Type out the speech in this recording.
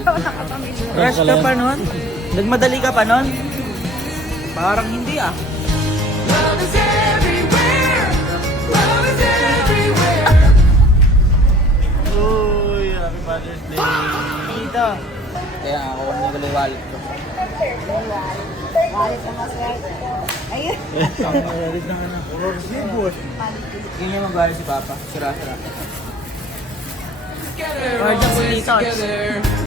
Rush ka pa nun? Nagmadali ka pa nun? Parang hindi ah. Love is everywhere. Love is everywhere. Uy, happy Father's Day. Dito. Kaya ako kung nagulay wallet ko. Walit na maswerte. Ayun. Ang wallet ng anak. Yun yung mag-wallet si Papa. Sira-sira. Together, Or just always detox. together.